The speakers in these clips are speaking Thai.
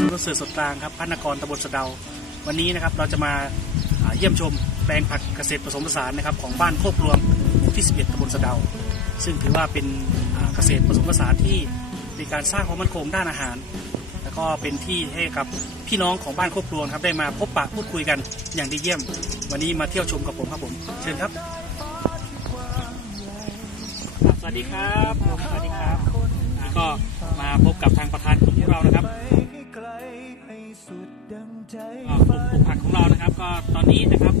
สุรเสือสดกลางครับพัฒนกรตำบลสะเดา วันนี้นะครับเราจะมาเยี่ยมชมแปลงผักเกษตรผสมผสานนะครับของบ้านโคกรวมหมู่ที่ 11ตำบลสะเดา ซึ่งถือว่าเป็นเกษตรผสมผสานที่มีการสร้างความมั่นคงด้านอาหาร แล้วก็เป็นที่ให้กับพี่น้องของบ้านโคกรวมครับได้มาพบปะพูดคุยกันอย่างดีเยี่ยม วันนี้มาเที่ยวชมกับผมครับผม เชิญครับ สวัสดีครับ สวัสดีครับ ก็มาพบกับทางประธานกลุ่มของเรานะครับ หมปลูกผักของเรานะครับ ก็ตอนนี้นะครับ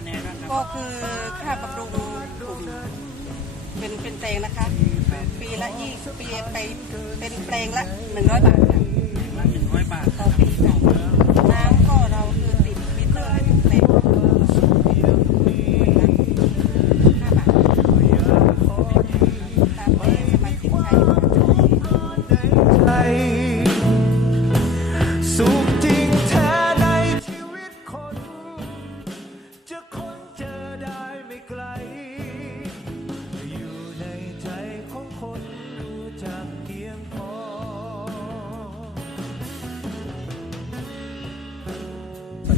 การยังไงบ้างครับก็คือค่าบำรุงกลุ่มเป็นเป็นแปลงนะคะ ปีละ20ปีไปเป็นแปลงละ100บาทค่ะ ละ100บาทต่อปี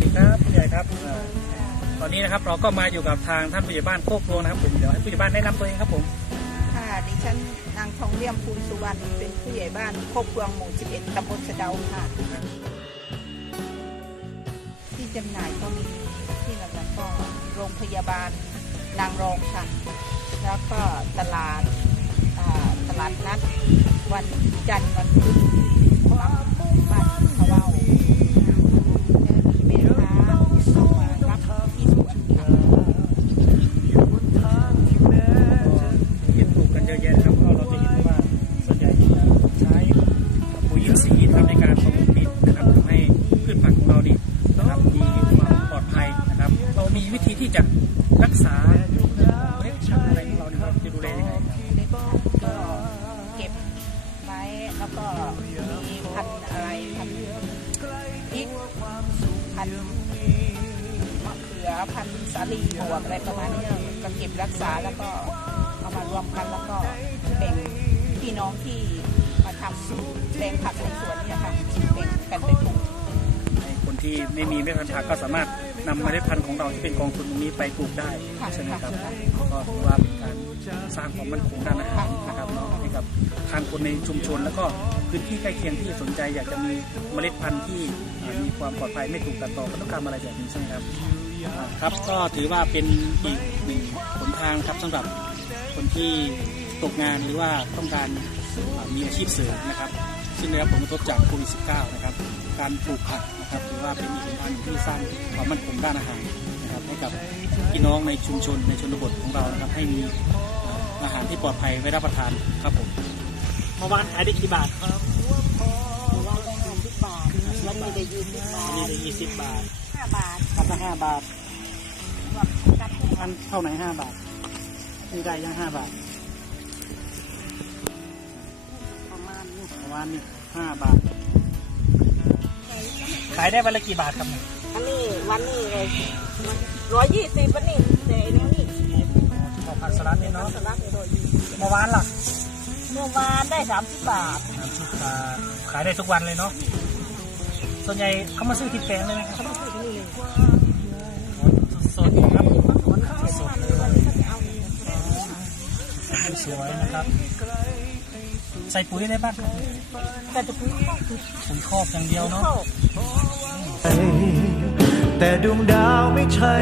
ดีครับผู้ใหญ่ครับตอนนี้นะครับเราก็มาอยู่กับทางท่านผู้ใหญ่บ้านโคกโรนะครับผมเดี๋ยวให้ผู้ใหญ่บ้านแนะนำตัวเองครับผมค่ะดิฉันนางทองเลี่ยมภูลสุวรรณเป็นผู้ใหญ่บ้านโคกพวงหมู่ 11ตำบลสะเดาค่ะ ที่จำหน่ายก็มีที่หลักๆก็โรงพยาบาลนางรองค่ะ แล้วก็ตลาดตลาดนัดวันจันทร์วันพุธรับบ้าน แล้วก็มีพันอะไรพันธุ์พริกพันมะเขือพันสาลีบวบอะไรประมาณนี้ก็เก็บรักษาแล้วก็เอามารวมกันแล้วก็แบ่งพี่น้องที่มาทำแปลงผักในสวนเนี่ยค่ะแบ่งกันไปปลูกในคนที่ไม่มีเมล็ดพันผักก็สามารถ นำเมล็ดพันธุ์ของเราที่เป็นกองทุนตรงนี้ไปปลูกได้ค่ะใช่ไหมครับค่ะก็ถือว่าเป็นการสร้างความมั่นคงด้านอาหารนะครับเนาะให้กับทางคนในชุมชน แล้วก็พื้นที่ใกล้เคียงที่สนใจอยากจะมีเมล็ดพันธุ์ที่อ่ามีความปลอดภัยไม่ถูกตัดต่อพันธุกรรมอะไรแบบนี้ใช่ไหมครับอ่าครับก็ถือว่าเป็นอีกหนึ่งหนทางครับสำหรับคนที่ตกงานหรือว่าต้องการอ่ามีอาชีพเสริมนะครับ ซึ่งได้รับผลกระทบจากโควิด -19 นะครับ การปลูกผักนะครับถือว่าเป็นอีกหนึ่งทางหนึ่งที่สร้างความมั่นคงด้านอาหารนะครับให้กับพี่น้องในชุมชนในชนบทของเรานะครับให้มีอาหารที่ปลอดภัยไว้รับประทานครับผมเมื่อวานขายได้กี่บาทวันละ50บาทวันนี้ได้20บาทนี่ได้ยี่สิบบาท5บาทครับละห้าบาทรวมกันอันเท่าไหนห้าบาทนี่ได้ยังห้าบาท ณนี้ประมาณนี้ห้าบาท ขายได้วันละกี่บาทครับเนี่ยอันนี้วันนี้เลยร้อยยี่สิบวันนี้แต่อันนี้ของผักสลัดนี่เนาะสลักร้อยยี่สิบเมื่อวานล่ะเมื่อวานได้สามสิบบาทสามสิบบาท ขายได้ทุกวันเลยเนาะ ส่วนใหญ่เขามาซื้อที่แปลงเลยไหมครับเขาต้องซื้อที่นี่เลยสดๆครับคนเขาไม่สดทำๆเลเลยยเขาจะเอาสวยๆนะครับ ใส่ปุ๋ยได้บ้างครับแต่จะพูดก็คือปุ๋ยคอกอย่างเดียวเนาะแต่ดวงดาวไม่ใช่